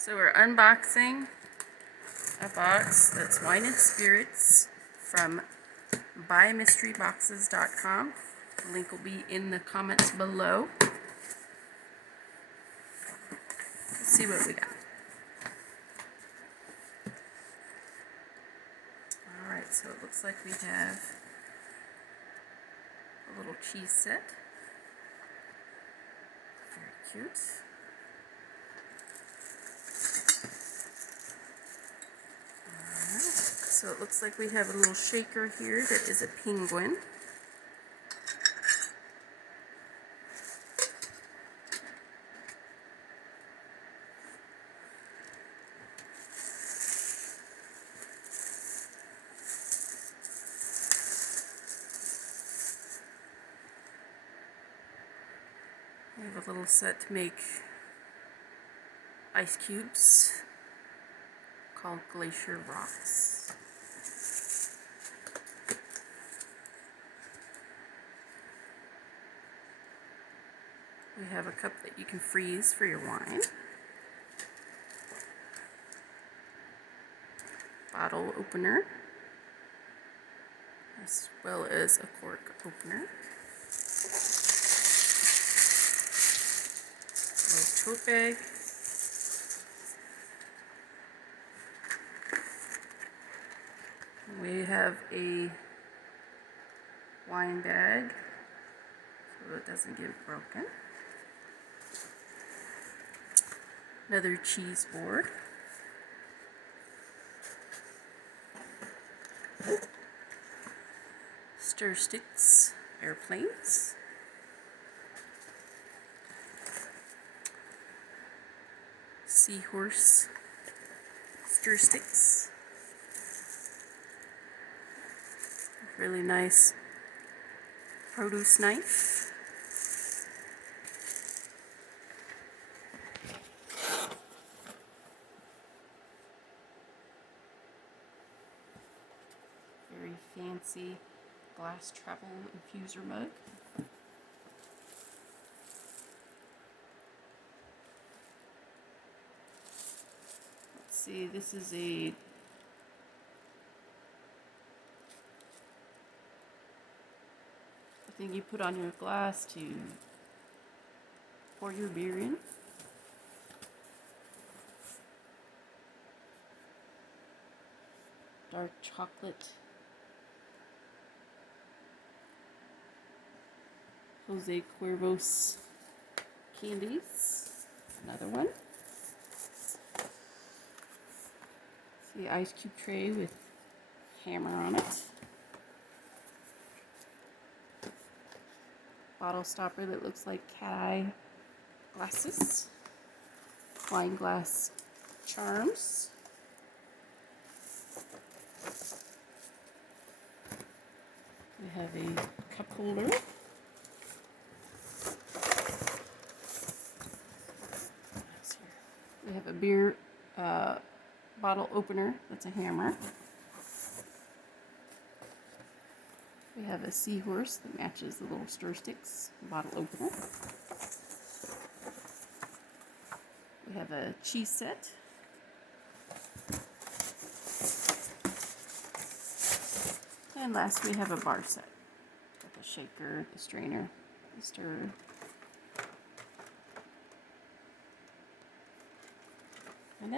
So we're unboxing a box that's wine and spirits from buymysteryboxes.com. The link will be in the comments below. Let's see what we got. Alright, so it looks like we have a little cheese set. Very cute. So it looks like we have a little shaker here that is a penguin. We have a little set to make ice cubes called Glacier Rocks. We have a cup that you can freeze for your wine. Bottle opener, as well as a cork opener. Little tote bag. We have a wine bag so it doesn't get broken. Another cheese board. Stir sticks, airplanes. Seahorse stir sticks. Really nice produce knife. Very fancy glass travel infuser mug. Let's see, this is a thing you put on your glass to pour your beer in. Dark chocolate Jose Cuervos candies. Another one. See, ice cube tray with hammer on it. Bottle stopper that looks like cat eye glasses. Wine glass charms. We have a cup holder. We have a beer bottle opener that's a hammer. We have a seahorse that matches the little stir sticks bottle opener. We have a cheese set. And last we have a bar set with a shaker, the strainer, the stirrer.